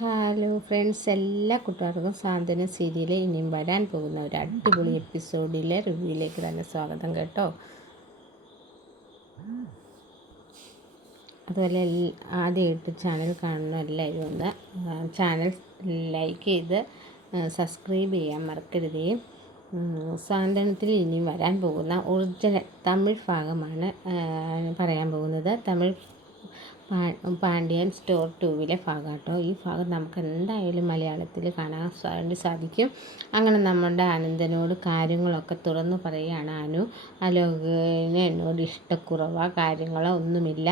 Hello friends, എല്ലാ കൂട്ടുകാർക്കും സാന്ത്വന സീരിയൽ ഇനിയും വരാൻ പോകുന്ന ഒരു അടിപൊളി എപ്പിസോഡിലെ റിവ്യൂയിലേക്ക് തന്നെ സ്വാഗതം കേട്ടോ. അതുപോലെ ആദ്യമായിട്ട് ചാനൽ കാണുന്ന എല്ലാവരും ഒന്ന് ചാനൽ ലൈക്ക് ചെയ്ത് സബ്സ്ക്രൈബ് ചെയ്യാൻ മറക്കരുതേ. സാന്ത്വനത്തിൽ ഇനിയും വരാൻ പോകുന്ന ഒറിജിനൽ തമിഴ് ഭാഗമാണ് പറയാൻ പോകുന്നത്. തമിഴ് പാണ്ഡ്യൻ സ്റ്റോർ 2 ഭാഗം കേട്ടോ. ഈ ഭാഗം നമുക്ക് എന്തായാലും മലയാളത്തിൽ കാണാൻ വേണ്ടി സാധിക്കും. അങ്ങനെ നമ്മുടെ അനന്തനോട് കാര്യങ്ങളൊക്കെ തുറന്നു പറയുകയാണ് അനു. അലോകിന് എന്നോട് ഇഷ്ടക്കുറവോ കാര്യങ്ങളോ ഒന്നുമില്ല.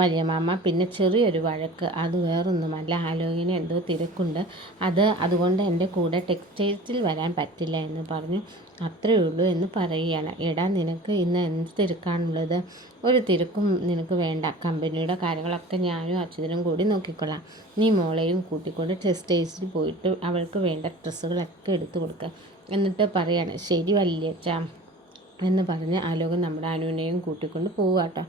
വലിയ മാമ പിന്നെ ചെറിയൊരു വഴക്ക്, അത് വേറൊന്നുമല്ല. അലോകിന് എന്തോ തിരക്കുണ്ട്, അതുകൊണ്ട് എൻ്റെ കൂടെ ടെക്സ്റ്റൈൽസിൽ വരാൻ പറ്റില്ല എന്ന് പറഞ്ഞു. അത്രയേ ഉള്ളൂ എന്ന് പറയുകയാണ്. എടാ, നിനക്ക് ഇന്ന് എന്ത് തിരക്കാണുള്ളത്? ഒരു തിരക്കും നിനക്ക് വേണ്ട. കമ്പനിയുടെ കാര്യങ്ങളൊക്കെ ഞാനും അച്യുതനും കൂടി നോക്കിക്കൊള്ളാം. നീ മോളെയും കൂട്ടിക്കൊണ്ട് ടെക്സ്റ്റൈൽസിൽ പോയിട്ട് അവൾക്ക് വേണ്ട ഡ്രസ്സുകളൊക്കെ എടുത്തു കൊടുക്കുക. എന്നിട്ട് പറയാണ് ശരി വല്യച്ഛ എന്ന് പറഞ്ഞ് ആലോകൻ നമ്മുടെ അനുവിനെയും കൂട്ടിക്കൊണ്ട് പോവുക കേട്ടോ.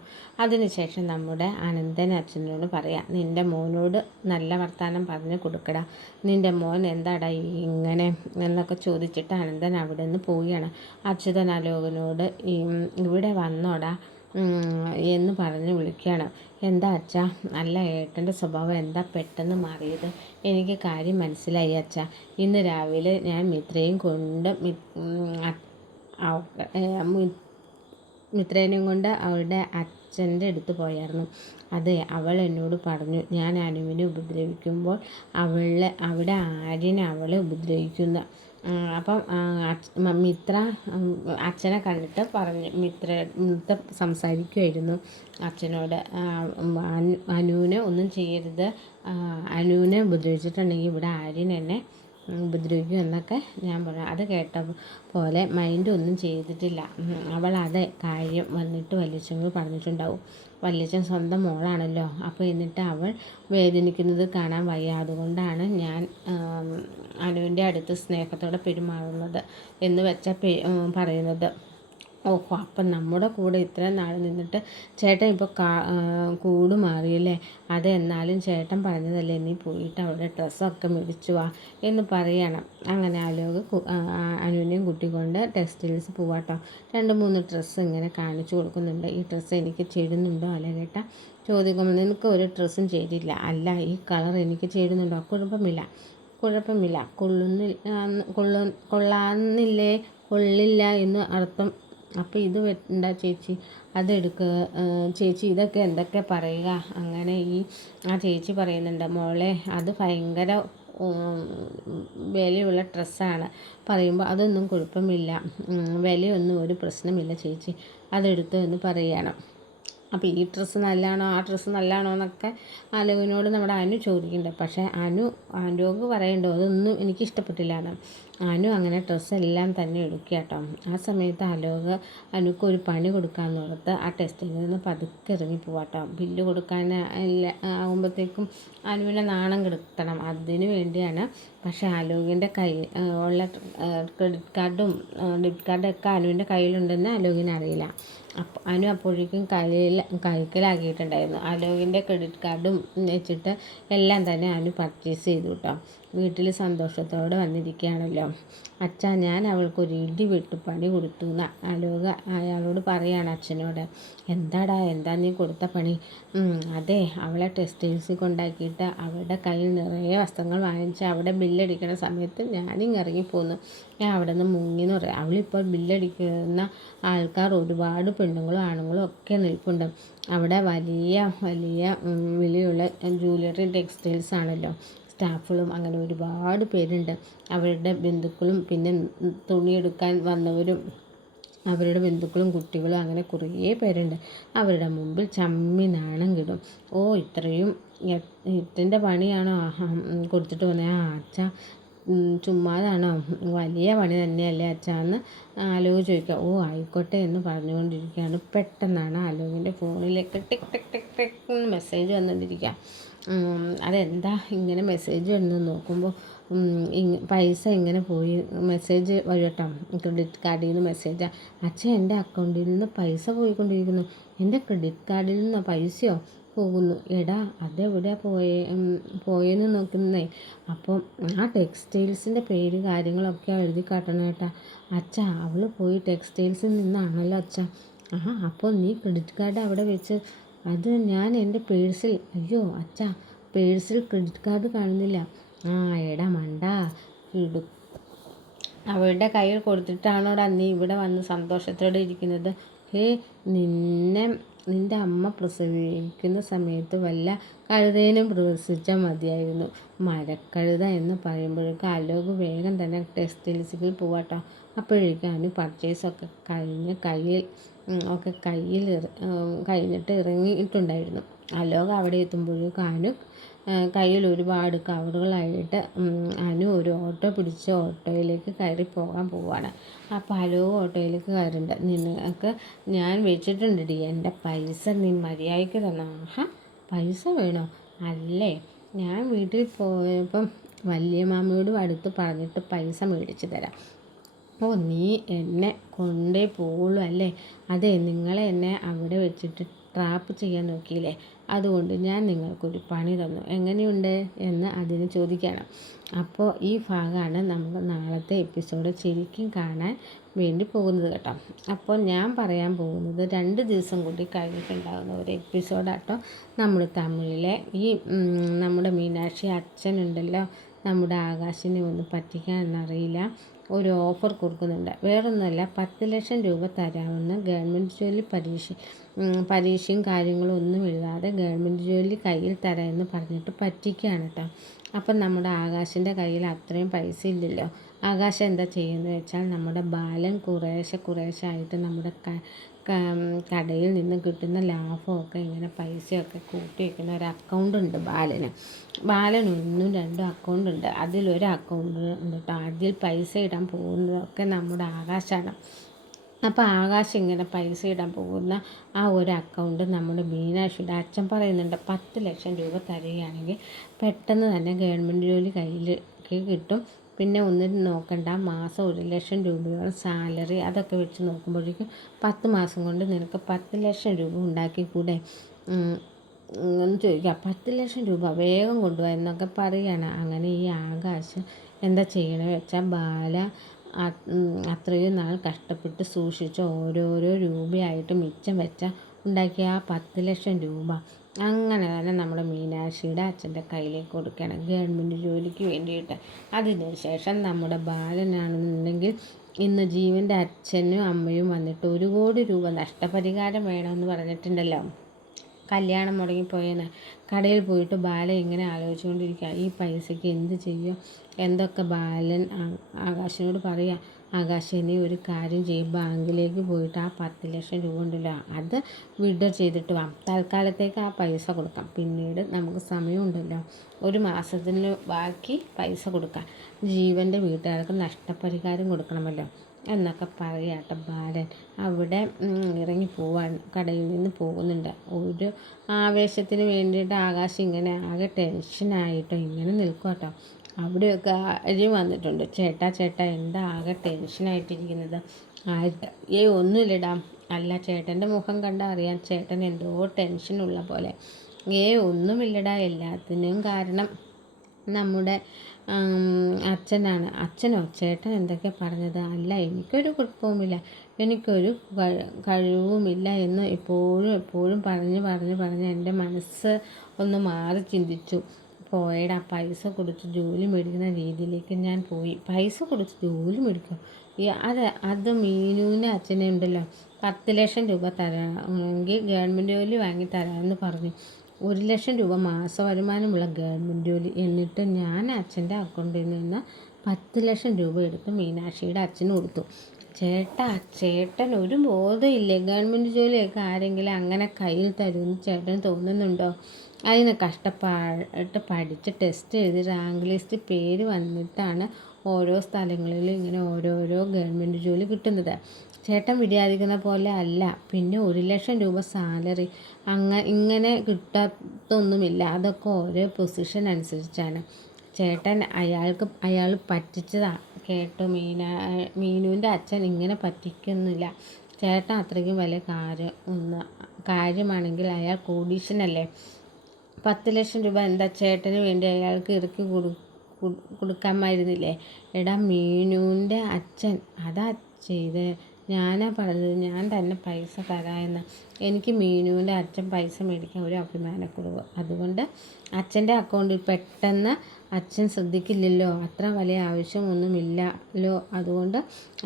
അതിനുശേഷം നമ്മുടെ അനന്തൻ അച്ഛനോട് പറയാം, നിൻ്റെ മോനോട് നല്ല വർത്തമാനം പറഞ്ഞ് കൊടുക്കടാ. നിൻ്റെ മോൻ എന്താടാ ഇങ്ങനെ എന്നൊക്കെ ചോദിച്ചിട്ട് അനന്തൻ അവിടെ നിന്ന് പോവുകയാണ്. അച്യുതൻ ആലോകനോട് ഇവിടെ വന്നോടാ എന്ന് പറഞ്ഞ് വിളിക്കുകയാണ്. എന്താ അച്ഛാ, അല്ല ഏട്ടൻ്റെ സ്വഭാവം എന്താ പെട്ടെന്ന് മാറിയത്? എനിക്ക് കാര്യം മനസ്സിലായി അച്ഛാ. ഇന്ന് രാവിലെ ഞാൻ മിത്രയും കൊണ്ട് മിത്രേനെയും കൊണ്ട് അവളുടെ അച്ഛൻ്റെ അടുത്ത് പോയായിരുന്നു. അതെ, അവൾ എന്നോട് പറഞ്ഞു ഞാൻ അനുവിനെ ഉപദ്രവിക്കുമ്പോൾ അവിടെ ആര്യനെ അവളെ ഉപദ്രവിക്കുന്ന. അപ്പം മിത്ര അച്ഛനെ കണ്ടിട്ട് പറഞ്ഞു, മിത്ര സംസാരിക്കുമായിരുന്നു അച്ഛനോട്, അനുവിനെ ഒന്നും ചെയ്യരുത്, അനുവിനെ ഉപദ്രവിച്ചിട്ടുണ്ടെങ്കിൽ ഇവിടെ ആര്യൻ എന്നെ ഉപദ്രവിക്കും എന്നൊക്കെ ഞാൻ പറഞ്ഞു. അത് കേട്ട പോലെ മൈൻഡ് ഒന്നും ചെയ്തിട്ടില്ല. അവൾ അതേ കാര്യം വന്നിട്ട് വല്യച്ഛനോട് പറഞ്ഞിട്ടുണ്ടാവും. വല്യച്ഛൻ സ്വന്തം മോളാണല്ലോ. അപ്പോൾ എന്നിട്ട് അവൾ വേദനിക്കുന്നത് കാണാൻ വയ്യ. അതുകൊണ്ടാണ് ഞാൻ അനുവിൻ്റെ അടുത്ത് സ്നേഹത്തോടെ പെരുമാറുന്നത് എന്ന് പറയുന്നത്. ഓഹോ, അപ്പം നമ്മുടെ കൂടെ ഇത്രയും നാൾ നിന്നിട്ട് ചേട്ടൻ ഇപ്പോൾ കൂട് മാറിയല്ലേ? അത് എന്നാലും ചേട്ടൻ പറഞ്ഞതല്ലേ, നീ പോയിട്ട് അവിടെ ഡ്രസ്സൊക്കെ മേടിച്ചു വാ എന്ന് പറയണം. അങ്ങനെ അനുവിനെയും കുട്ടിക്കൊണ്ട് ടെക്സ്റ്റൈൽസ് പോവാട്ടോ. 2-3 ഡ്രസ്സ് ഇങ്ങനെ കാണിച്ചു കൊടുക്കുന്നുണ്ട്. ഈ ഡ്രസ്സ് എനിക്ക് ചേരുന്നുണ്ടോ അല്ല കേട്ടാ ചോദിക്കുമ്പോൾ നിനക്ക് ഒരു ഡ്രസ്സും ചേരില്ല. അല്ല, ഈ കളർ എനിക്ക് ചേരുന്നുണ്ടോ? കുഴപ്പമില്ല, കൊള്ളില്ല എന്ന് അർത്ഥം. അപ്പോൾ ഇത് എന്താ ചേച്ചി, അതെടുക്കുക ചേച്ചി, ഇതൊക്കെ എന്തൊക്കെ പറയുക? അങ്ങനെ ആ ചേച്ചി പറയുന്നുണ്ട്, മോളെ അത് ഭയങ്കര വിലയുള്ള ഡ്രസ്സാണ്. പറയുമ്പോൾ അതൊന്നും കുഴപ്പമില്ല, വിലയൊന്നും ഒരു പ്രശ്നമില്ല ചേച്ചി, അതെടുത്തു എന്ന് പറയുകയാണ്. അപ്പോൾ ഈ ഡ്രസ്സ് നല്ലതാണോ ആ ഡ്രസ്സ് നല്ലതാണോ എന്നൊക്കെ ആലോകിനോട് നമ്മുടെ അനു ചോദിക്കുന്നുണ്ട്. പക്ഷേ ആലോക് പറയണ്ടോ അതൊന്നും എനിക്ക് ഇഷ്ടപ്പെട്ടില്ലാണ്. അനു അങ്ങനെ ഡ്രസ്സെല്ലാം തന്നെ എടുക്കുക കേട്ടോ. ആ സമയത്ത് അനുക്ക് ഒരു പണി കൊടുക്കാമെന്ന് ഓർത്ത് ആ ടെസ്റ്റിൽ നിന്ന് പതുക്കെ ഇറങ്ങി പോവാട്ടോ. ബില്ല് കൊടുക്കാൻ ആകുമ്പോഴത്തേക്കും അനുവിനെ നാണം കെടുത്തണം, അതിന് വേണ്ടിയാണ്. പക്ഷേ ആലോകിൻ്റെ ഉള്ള ക്രെഡിറ്റ് കാർഡും ഡെബിറ്റ് കാർഡൊക്കെ അനുവിൻ്റെ കയ്യിലുണ്ടെന്ന് ആലോകിന് അറിയില്ല. അനു അപ്പോഴേക്കും കൈക്കലാക്കിയിട്ടുണ്ടായിരുന്നു. ആലോകിൻ്റെ ക്രെഡിറ്റ് കാർഡും വെച്ചിട്ട് എല്ലാം തന്നെ അനു പർച്ചേസ് ചെയ്തു കേട്ടോ. വീട്ടിൽ സന്തോഷത്തോടെ വന്നിരിക്കുകയാണല്ലോ. അച്ഛാ, ഞാൻ അവൾക്കൊരു ഇടിവെട്ട് പണി കൊടുത്തു എന്ന് അയാളോട് പറയാണ് അച്ഛനോട്. എന്താ നീ കൊടുത്ത പണി? അതെ, അവളെ ടെക്സ്റ്റൈൽസിൽ കൊണ്ടാക്കിയിട്ട് അവളുടെ കയ്യിൽ നിറയെ വസ്ത്രങ്ങൾ വാങ്ങിച്ച് അവിടെ ബില്ലടിക്കുന്ന സമയത്ത് ഞാനിങ്ങ് ഇറങ്ങിപ്പോന്നു. ഞാൻ അവിടെ നിന്ന് മുങ്ങിന്ന് പറയാം. അവളിപ്പോൾ ബില്ലടിക്കുന്ന ആൾക്കാർ ഒരുപാട് പെണ്ണുങ്ങളും ആണുങ്ങളും ഒക്കെ നിൽപ്പുണ്ട്. അവിടെ വലിയ വിലയുള്ള ജ്വല്ലറി ടെക്സ്റ്റൈൽസ് ആണല്ലോ. സ്റ്റാഫുകളും അങ്ങനെ ഒരുപാട് പേരുണ്ട്. അവരുടെ ബന്ധുക്കളും പിന്നെ തുണിയെടുക്കാൻ വന്നവരും അവരുടെ ബന്ധുക്കളും കുട്ടികളും അങ്ങനെ കുറേ പേരുണ്ട്. അവരുടെ മുമ്പിൽ ചമ്മി നാണം കിടും. ഓ, ഇത്രയും ഇത്തിൻ്റെ പണിയാണോ കൊടുത്തിട്ട് വന്നത്? അച്ഛാ, ചുമ്മാതാണോ? വലിയ പണി തന്നെയല്ലേ അച്ഛാ എന്ന് ആലോക് ചോദിക്കുക. ഓ, ആയിക്കോട്ടെ എന്ന് പറഞ്ഞുകൊണ്ടിരിക്കുകയാണ്. പെട്ടെന്നാണ് ആലോകിൻ്റെ ഫോണിലേക്ക് ടിക് ടിക് ടിക് ടിക് മെസ്സേജ് വന്നുകൊണ്ടിരിക്കുക. അതെന്താ ഇങ്ങനെ മെസ്സേജ് വരുന്നത് നോക്കുമ്പോൾ പൈസ ഇങ്ങനെ പോയി മെസ്സേജ് വഴിയട്ടോ. ക്രെഡിറ്റ് കാർഡിൽ നിന്ന് മെസ്സേജാണ്. അച്ഛൻ എൻ്റെ അക്കൗണ്ടിൽ നിന്ന് പൈസ പോയിക്കൊണ്ടിരിക്കുന്നു. എൻ്റെ ക്രെഡിറ്റ് കാർഡിൽ നിന്ന് പൈസയോ? പോകുന്നു. എടാ അതെവിടെയാ പോയെന്ന് നോക്കുന്നേ. അപ്പം ആ ടെക്സ്റ്റൈൽസിൻ്റെ പേര് കാര്യങ്ങളൊക്കെ എഴുതി കാട്ടണം കേട്ടാ. അച്ഛാ അവൾ പോയി ടെക്സ്റ്റൈൽസിൽ നിന്നാണല്ലോ അച്ഛാ. അപ്പോൾ നീ ക്രെഡിറ്റ് കാർഡ് അവിടെ വെച്ച് അത് ഞാൻ എൻ്റെ പേഴ്സിൽ. അയ്യോ അച്ഛാ പേഴ്സിൽ ക്രെഡിറ്റ് കാർഡ് കാണുന്നില്ല. എടാ മണ്ടാ ഇടു അവളുടെ കയ്യിൽ കൊടുത്തിട്ടാണോടാ നീ ഇവിടെ വന്ന് സന്തോഷത്തോടെ ഇരിക്കുന്നത്? നിൻ്റെ അമ്മ പ്രസവിക്കുന്ന സമയത്ത് വല്ല കഴുതേനും പ്രസവിച്ചാൽ മതിയായിരുന്നു. മരക്കഴുത എന്ന് പറയുമ്പോഴേക്കും അലോക് വേഗം തന്നെ ടെക്സ്റ്റൈൽസിൽ പോവാട്ടോ. അപ്പോഴേക്കും അവന് പർച്ചേസൊക്കെ കഴിഞ്ഞിട്ട് ഇറങ്ങിയിട്ടുണ്ടായിരുന്നു. അലോക് അവിടെ എത്തുമ്പോഴേക്കും അവന് കയ്യിൽ ഒരുപാട് കവറുകളായിട്ട് അനു ഒരു ഓട്ടോ പിടിച്ച് ഓട്ടോയിലേക്ക് കയറി പോവാണ്. അപ്പോൾ അലോക് ഓട്ടോയിലേക്ക് കയറുന്നുണ്ട്. നിനക്ക് ഞാൻ വെച്ചിട്ടുണ്ടെടി എൻ്റെ പൈസ നീ മര്യാദയ്ക്ക് തന്നോ. പൈസ വേണോ? അല്ലേ ഞാൻ വീട്ടിൽ പോയപ്പം വലിയ മാമയോടും അടുത്ത് പറഞ്ഞിട്ട് പൈസ മേടിച്ച് തരാം. നീ എന്നെ കൊണ്ടേ പോവുള്ളൂ അല്ലേ? അതെ നിങ്ങളെ എന്നെ അവിടെ വെച്ചിട്ട് ട്രാപ്പ് ചെയ്യാൻ നോക്കിയില്ലേ, അതുകൊണ്ട് ഞാൻ നിങ്ങൾക്കൊരു പണി തന്നു, എങ്ങനെയുണ്ട് എന്ന് അതിന് ചോദിക്കണം. അപ്പോൾ ഈ ഭാഗമാണ് നമുക്ക് നാളത്തെ എപ്പിസോഡ് ശരിക്കും കാണാൻ വേണ്ടി പോകുന്നത് കേട്ടോ. അപ്പോൾ ഞാൻ പറയാൻ പോകുന്നത് 2 ദിവസം കൂടി കഴിഞ്ഞിട്ടുണ്ടാകുന്ന ഒരു എപ്പിസോഡാട്ടോ. നമ്മൾ തമിഴിലെ ഈ നമ്മുടെ മീനാക്ഷി അച്ഛനുണ്ടല്ലോ, നമ്മുടെ ആകാശിനെ ഒന്ന് പറ്റിക്കാനറിയില്ല, ഒരു ഓഫർ കൊടുക്കുന്നുണ്ട്. വേറൊന്നുമല്ല, 10 ലക്ഷം രൂപ തരാമെന്ന് ഗവൺമെൻറ് ജോലി പരീക്ഷയും കാര്യങ്ങളും ഒന്നും എഴുതാതെ ഗവൺമെൻറ് ജോലി കയ്യിൽ തരാമെന്ന് പറഞ്ഞിട്ട് പറ്റിക്കുകയാണ് കേട്ടോ. അപ്പം നമ്മുടെ ആകാശിൻ്റെ കയ്യിൽ അത്രയും പൈസ ഇല്ലല്ലോ. ആകാശം എന്താ ചെയ്യുന്നത് വെച്ചാൽ നമ്മുടെ ബാലൻ കുറേശ്ശെ ആയിട്ട് നമ്മുടെ കടയിൽ നിന്ന് കിട്ടുന്ന ലാഭമൊക്കെ ഇങ്ങനെ പൈസയൊക്കെ കൂട്ടി വയ്ക്കുന്ന ഒരു അക്കൗണ്ട് ഉണ്ട് ബാലന്. 1-2 അക്കൗണ്ട് ഉണ്ട്. അതിലൊരു അക്കൗണ്ട് ഉണ്ട് കേട്ടോ. അതിൽ പൈസ ഇടാൻ പോകുന്നതൊക്കെ നമ്മുടെ ആകാശമാണ്. അപ്പോൾ ആകാശം ഇങ്ങനെ പൈസ ഇടാൻ പോകുന്ന ആ ഒരു അക്കൗണ്ട് നമ്മുടെ മീനാക്ഷിയുടെ അച്ഛൻ പറയുന്നുണ്ട്. 10 ലക്ഷം രൂപ തരികയാണെങ്കിൽ പെട്ടെന്ന് തന്നെ ഗവൺമെൻറ് ജോലി കയ്യിലേക്ക് കിട്ടും. പിന്നെ ഒന്നും നോക്കണ്ട, മാസം 1 ലക്ഷം രൂപയോളം സാലറി, അതൊക്കെ വെച്ച് നോക്കുമ്പോഴേക്കും 10 മാസം കൊണ്ട് നിനക്ക് 10 ലക്ഷം രൂപ ഉണ്ടാക്കിക്കൂടെ എന്ന് ചോദിക്കുക. 10 ലക്ഷം രൂപ വേഗം കൊണ്ടുപോകാം എന്നൊക്കെ പറയുകയാണ്. അങ്ങനെ ഈ ആകാശം എന്താ ചെയ്യണമെന്ന് വെച്ചാൽ അത്രയും നാൾ കഷ്ടപ്പെട്ട് സൂക്ഷിച്ച് ഓരോരോ രൂപയായിട്ട് മിച്ചം വെച്ചാൽ ഉണ്ടാക്കിയ ആ 10 ലക്ഷം രൂപ അങ്ങനെ തന്നെ നമ്മുടെ മീനാക്ഷിയുടെ അച്ഛൻ്റെ കയ്യിലേക്ക് കൊടുക്കണം ഗവൺമെൻറ് ജോലിക്ക് വേണ്ടിയിട്ട്. അതിനുശേഷം നമ്മുടെ ബാലനാണെന്നുണ്ടെങ്കിൽ ഇന്ന് ജീവൻ്റെ അച്ഛനും അമ്മയും വന്നിട്ട് 1 കോടി രൂപ നഷ്ടപരിഹാരം വേണമെന്ന് പറഞ്ഞിട്ടുണ്ടല്ലോ. കല്യാണം മുടങ്ങിപ്പോയെന്ന് കടയിൽ പോയിട്ട് ബാലൻ ഇങ്ങനെ ആലോചിച്ചുകൊണ്ടിരിക്കുക, ഈ പൈസയ്ക്ക് എന്ത് ചെയ്യും, എന്തൊക്കെ ബാലൻ ആകാശിനോട് പറയുക. ആകാശ് നീ ഒരു കാര്യം ചെയ്യും, ബാങ്കിലേക്ക് പോയിട്ട് ആ 10 ലക്ഷം രൂപ ഉണ്ടല്ലോ അത് വിഡ്രോ ചെയ്തിട്ട് വാ, തൽക്കാലത്തേക്ക് ആ പൈസ കൊടുക്കാം, പിന്നീട് നമുക്ക് സമയമുണ്ടല്ലോ, 1 മാസത്തിന് ബാക്കി പൈസ കൊടുക്കാം, ജീവൻ്റെ വീട്ടുകാർക്ക് നഷ്ടപരിഹാരം കൊടുക്കണമല്ലോ എന്നൊക്കെ പറയാട്ടോ. ബാലൻ അവിടെ ഇറങ്ങി പോവാണ്, കടയിൽ നിന്ന് പോകുന്നുണ്ട്. ഒരു ആവേശത്തിന് വേണ്ടിയിട്ട് ആകാശം ഇങ്ങനെ ആകെ ടെൻഷനായിട്ടോ ഇങ്ങനെ നിൽക്കും കേട്ടോ. അവിടെയൊക്കെ അരി വന്നിട്ടുണ്ട്. ചേട്ടാ എന്താ ആകെ ടെൻഷനായിട്ടിരിക്കുന്നത്? ഒന്നുമില്ലടാ. അല്ല ചേട്ടൻ്റെ മുഖം കണ്ടാൽ അറിയാം ചേട്ടൻ എന്തോ ടെൻഷനുള്ള പോലെ. ഒന്നുമില്ലടാ, എല്ലാത്തിനും കാരണം നമ്മുടെ അച്ഛനാണ്. അച്ഛനോ? ചേട്ടൻ എന്തൊക്കെയാണ് പറഞ്ഞത്? അല്ല എനിക്കൊരു കുഴപ്പവുമില്ല, എനിക്കൊരു കഴിവുമില്ല എന്ന് എപ്പോഴും പറഞ്ഞ് എൻ്റെ മനസ്സ് ഒന്ന് മാറി ചിന്തിച്ചു. പോയടാ, പൈസ കൊടുത്ത് ജോലി മേടിക്കുന്ന രീതിയിലേക്ക് ഞാൻ പോയി. പൈസ കൊടുത്ത് ജോലി മേടിക്കും? അത് മീനുവിൻ്റെ അച്ഛനെ ഉണ്ടല്ലോ 10 ലക്ഷം രൂപ തരാമെങ്കിൽ ഗവൺമെൻറ് ജോലി വാങ്ങി തരാമെന്ന് പറഞ്ഞു. 1 ലക്ഷം രൂപ മാസ വരുമാനമുള്ള ഗവൺമെൻറ് ജോലി. എന്നിട്ട് ഞാൻ അച്ഛൻ്റെ അക്കൗണ്ടിൽ നിന്ന് 10 ലക്ഷം രൂപ എടുത്ത് മീനാക്ഷിയുടെ അച്ഛന് കൊടുത്തു. ചേട്ടൻ ഒരു ബോധമില്ലേ? ഗവൺമെൻറ് ജോലിയൊക്കെ ആരെങ്കിലും അങ്ങനെ കയ്യിൽ തരുമെന്ന് ചേട്ടൻ തോന്നുന്നുണ്ടോ? അതിന് കഷ്ടപ്പാട്ട് പഠിച്ച് ടെസ്റ്റ് എഴുതി റാങ്ക് ലിസ്റ്റ് പേര് വന്നിട്ടാണ് ഓരോ സ്ഥലങ്ങളിലും ഇങ്ങനെ ഓരോരോ ഗവൺമെൻറ് ജോലി കിട്ടുന്നത്. ചേട്ടൻ വിചാരിക്കുന്ന പോലെ അല്ല. പിന്നെ 1 ലക്ഷം രൂപ സാലറി ഇങ്ങനെ കിട്ടാത്തൊന്നുമില്ല, അതൊക്കെ ഓരോ പൊസിഷൻ അനുസരിച്ചാണ്. ചേട്ടൻ അയാൾ പറ്റിച്ചതാ കേട്ടോ. മീനുവിൻ്റെ അച്ഛൻ ഇങ്ങനെ പറ്റിക്കുന്നില്ല. ചേട്ടൻ അത്രയ്ക്കും വലിയ കാര്യമാണെങ്കിൽ അയാൾ കോടീശ്വരനല്ലേ. 10 ലക്ഷം രൂപ എന്താ ചേട്ടന് വേണ്ടി അയാൾക്ക് ഇറക്കി കൊടുക്കാമായിരുന്നില്ലേ? എടാ, മീനുവിൻ്റെ അച്ഛൻ അതാ ചെയ്ത്. ഞാനാ പറഞ്ഞത് ഞാൻ തന്നെ പൈസ തരാമെന്ന്. എനിക്ക് മീനുവിൻ്റെ അച്ഛൻ പൈസ മേടിക്കാൻ ഒരു അഭിമാനക്കുറവ്. അതുകൊണ്ട് അച്ഛൻ്റെ അക്കൗണ്ടിൽ പെട്ടെന്ന് അച്ഛൻ ശ്രദ്ധിക്കില്ലല്ലോ, അത്ര വലിയ ആവശ്യമൊന്നുമില്ലല്ലോ. അതുകൊണ്ട്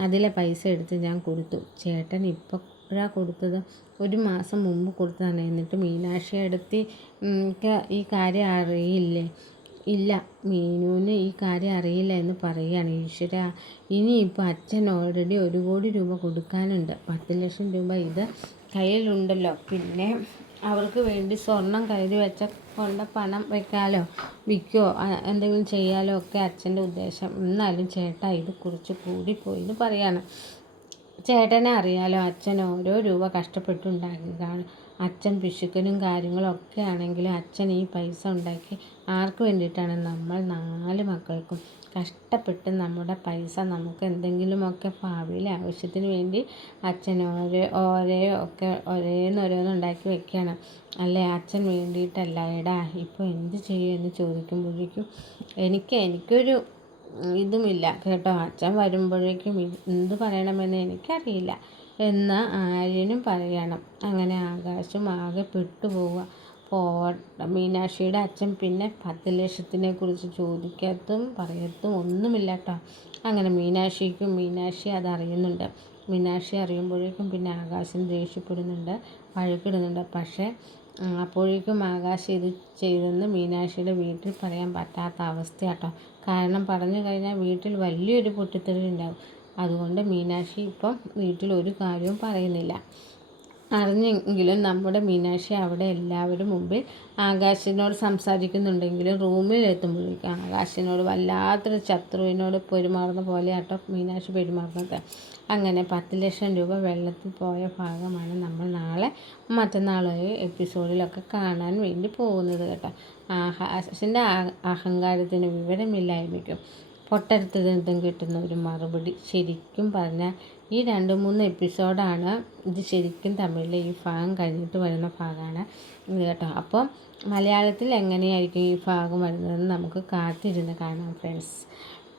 അതിലെ പൈസ എടുത്ത് ഞാൻ കൊടുത്തു. ചേട്ടൻ ഇപ്പോഴാണ് കൊടുത്തത്? 1 മാസം മുമ്പ് കൊടുത്തതാണ്. എന്നിട്ട് മീനാക്ഷി എടുത്ത് ഈ കാര്യം അറിയില്ലേ? ഇല്ല, മീനുവിന് ഈ കാര്യം അറിയില്ല എന്ന് പറയുകയാണ്. ഈശ്വര, ഇനിയിപ്പോൾ അച്ഛൻ ഓൾറെഡി 1 കോടി രൂപ കൊടുക്കാനുണ്ട്. 10 ലക്ഷം രൂപ ഇത് കയ്യിലുണ്ടല്ലോ. പിന്നെ അവർക്ക് വേണ്ടി സ്വർണം കരുതി വെച്ച കൊണ്ട് പണം വെക്കാലോ, വിൽക്കോ, എന്തെങ്കിലും ചെയ്യാലോ ഒക്കെ അച്ഛൻ്റെ ഉദ്ദേശം. എന്നാലും ചേട്ടാ, ഇത് കുറച്ച് കൂടിപ്പോയി എന്ന് പറയാണ്. ചേട്ടനെ അറിയാലോ, അച്ഛൻ ഓരോ രൂപ കഷ്ടപ്പെട്ടുണ്ടാക്കിയതാണ്. അച്ഛൻ പിശുക്കനും കാര്യങ്ങളും ഒക്കെ ആണെങ്കിലും അച്ഛൻ ഈ പൈസ ഉണ്ടാക്കി ആർക്ക് വേണ്ടിയിട്ടാണ്? നമ്മൾ 4 മക്കൾക്കും കഷ്ടപ്പെട്ട് നമ്മുടെ പൈസ നമുക്ക് എന്തെങ്കിലുമൊക്കെ ഭാവിയിലെ ആവശ്യത്തിന് വേണ്ടി അച്ഛൻ ഓരോന്നോരോന്ന് ഉണ്ടാക്കി വെക്കുകയാണ് അല്ലേ? അച്ഛൻ വേണ്ടിയിട്ടല്ല. എടാ, ഇപ്പോൾ എന്ത് ചെയ്യും എന്ന് ചോദിക്കുമ്പോഴേക്കും എനിക്കൊരു ഇതുമില്ല കേട്ടോ. അച്ഛൻ വരുമ്പോഴേക്കും എന്ത് പറയണമെന്ന് എനിക്കറിയില്ല എന്ന് ആര്യനും പറയണം. അങ്ങനെ ആകാശം ആകെ പെട്ടുപോവുക. മീനാക്ഷിയുടെ അച്ഛൻ പിന്നെ 10 ലക്ഷത്തിനെ കുറിച്ച് ചോദിക്കത്തും പറയത്തും ഒന്നുമില്ല കേട്ടോ. അങ്ങനെ മീനാക്ഷി അതറിയുന്നുണ്ട്. മീനാക്ഷി അറിയുമ്പോഴേക്കും പിന്നെ ആകാശം ദേഷ്യപ്പെടുന്നുണ്ട്, വഴക്കിടുന്നുണ്ട്. പക്ഷേ അപ്പോഴേക്കും ആകാശം ഇത് ചെയ്തെന്ന് മീനാക്ഷിയുടെ വീട്ടിൽ പറയാൻ പറ്റാത്ത അവസ്ഥയാട്ടോ. കാരണം പറഞ്ഞു കഴിഞ്ഞാൽ വീട്ടിൽ വലിയൊരു പൊട്ടിത്തെറി ഉണ്ടാവും. അതുകൊണ്ട് മീനാക്ഷി ഇപ്പം വീട്ടിൽ ഒരു കാര്യവും പറയുന്നില്ല. അറിഞ്ഞെങ്കിലും നമ്മുടെ മീനാക്ഷി അവിടെ എല്ലാവരും മുമ്പിൽ ആകാശിനോട് സംസാരിക്കുന്നുണ്ടെങ്കിലും റൂമിൽ എത്തുമ്പോഴേക്കും ആകാശിനോട് വല്ലാത്തൊരു ശത്രുവിനോട് പെരുമാറുന്ന പോലെയാട്ടോ മീനാക്ഷി പെരുമാറുന്നത്. അങ്ങനെ 10 ലക്ഷം രൂപ വെള്ളത്തിൽ പോയ ഭാഗമാണ് നമ്മൾ മറ്റന്നാളെ എപ്പിസോഡിലൊക്കെ കാണാൻ വേണ്ടി പോകുന്നത് കേട്ടോ. ആകാശിൻ്റെ അഹങ്കാരത്തിന് വിവരമില്ലായ്മയ്ക്കും പൊട്ടടുത്തതെന്തും കിട്ടുന്ന ഒരു മറുപടി. ശരിക്കും പറഞ്ഞാൽ ഈ 2-3 എപ്പിസോഡാണ് ഇത്. ശരിക്കും തമിഴിലെ ഈ ഭാഗം കഴിഞ്ഞിട്ട് വരുന്ന ഭാഗമാണ് ഇത് കേട്ടോ. അപ്പം മലയാളത്തിൽ എങ്ങനെയായിരിക്കും ഈ ഭാഗം വരുന്നതെന്ന് നമുക്ക് കാത്തിരുന്ന് കാണാം ഫ്രണ്ട്സ്.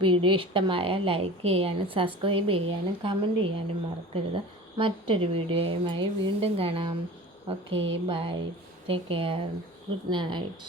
വീഡിയോ ഇഷ്ടമായ ലൈക്ക് ചെയ്യാനും സബ്സ്ക്രൈബ് ചെയ്യാനും കമൻറ്റ് ചെയ്യാനും മറക്കരുത്. മറ്റൊരു വീഡിയോയുമായി വീണ്ടും കാണാം. Okay, bye, take care, good night.